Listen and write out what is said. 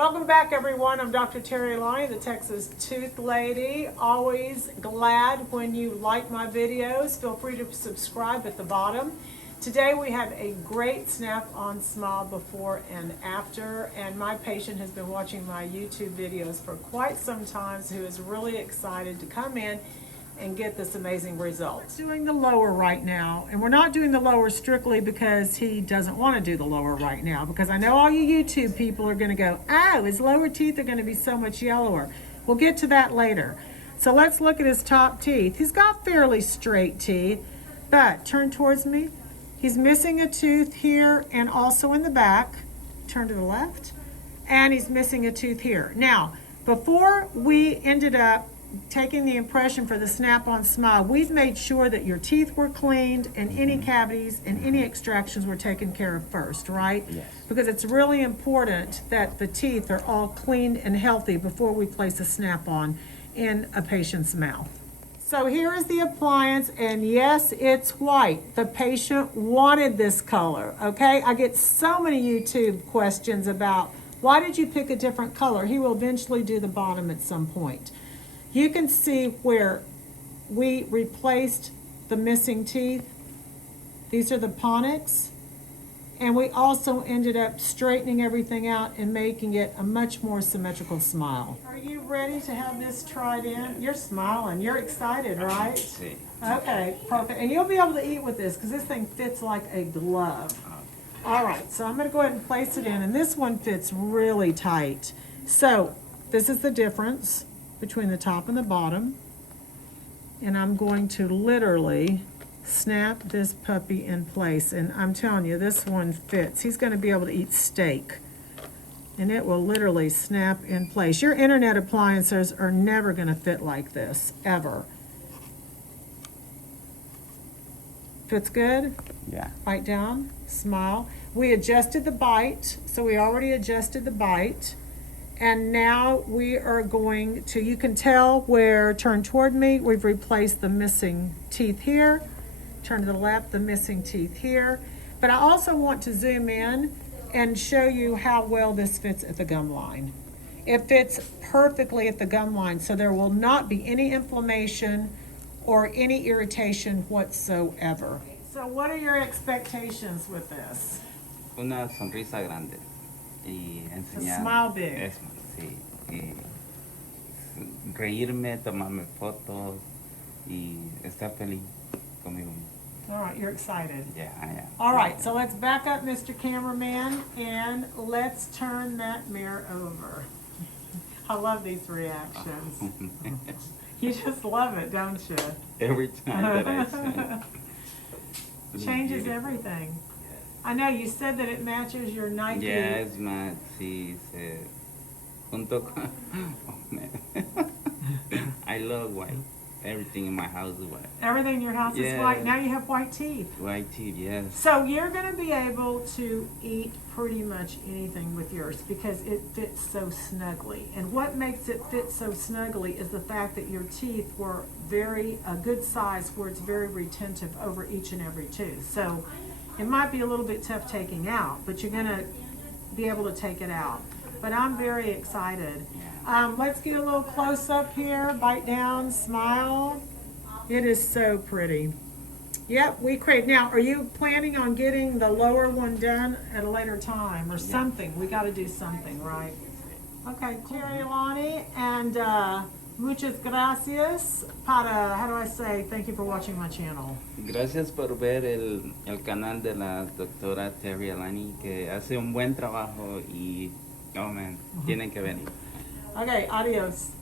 Welcome back, everyone. I'm Dr. Terry Lonnie, the Texas Tooth Lady. Always glad when you like my videos. Feel free to subscribe at the bottom. Today we have a great snap-on smile before and after, and my patient has been watching my YouTube videos for quite some time, who is really excited to come in and get this amazing result. We're doing the lower right now, and we're not doing the lower strictly because he doesn't want to do the lower right now, because I know all you YouTube people are going to go, oh, his lower teeth are going to be so much yellower. We'll get to that later. So let's look at his top teeth. He's got fairly straight teeth, but turn towards me. He's missing a tooth here and also in the back. Turn to the left. And he's missing a tooth here. Now, before we ended up taking the impression for the snap-on smile, we've made sure that your teeth were cleaned and any cavities and any extractions were taken care of first, right? Yes. Because it's really important that the teeth are all cleaned and healthy before we place a snap-on in a patient's mouth. So here is the appliance, and yes, it's white. The patient wanted this color, okay? I get so many YouTube questions about, why did you pick a different color? He will eventually do the bottom at some point. You can see where we replaced the missing teeth. These are the ponics. And we also ended up straightening everything out and making it a much more symmetrical smile. Are you ready to have this tried in? You're smiling. You're excited, right? Sí. Okay, perfect. And you'll be able to eat with this because this thing fits like a glove. All right, so I'm going to go ahead and place it in. And this one fits really tight. So this is the difference between the top and the bottom, and I'm going to literally snap this puppy in place, and I'm telling you, this one fits. He's going to be able to eat steak, and it will literally snap in place. Your internet appliances are never going to fit like this, ever. Fits good? Yeah. Bite down, smile. We adjusted the bite, so we already adjusted the bite. And now we are going to, you can tell where, turn toward me, we've replaced the missing teeth here. Turn to the left, the missing teeth here. But I also want to zoom in and show you how well this fits at the gum line. It fits perfectly at the gum line, so there will not be any inflammation or any irritation whatsoever. So what are your expectations with this? Una sonrisa grande y enseñar. Smile big. Eso, sí. Y reírme, tomarme fotos y estar feliz conmigo. All right, you're excited. Yeah, I am. All right, so let's back up, Mr. Cameraman, and let's turn that mirror over. I love these reactions. You just love it, don't you? Every time that I say. Changes everything. I know, you said that it matches your Nike. Yeah, es más, sí, se, junto con, oh man. I love white. Everything in my house is white. Everything in your house is Yeah. white. Now you have white teeth. White teeth, yes. So you're going to be able to eat pretty much anything with yours because it fits so snugly. And what makes it fit so snugly is the fact that your teeth were a good size where it's very retentive over each and every tooth. So it might be a little bit tough taking out, but you're going to be able to take it out. But I'm very excited. Let's get a little close up here. Bite down, smile. It is so pretty. Yep, we crave. Now, are you planning on getting the lower one done at a later time or something? We got to do something, right? Okay, Terry Lonnie, and muchas gracias para, how do I say, thank you for watching my channel. Gracias por ver el canal de la doctora Terry Alani, que hace un buen trabajo y, oh man, tienen que venir. Okay, adios.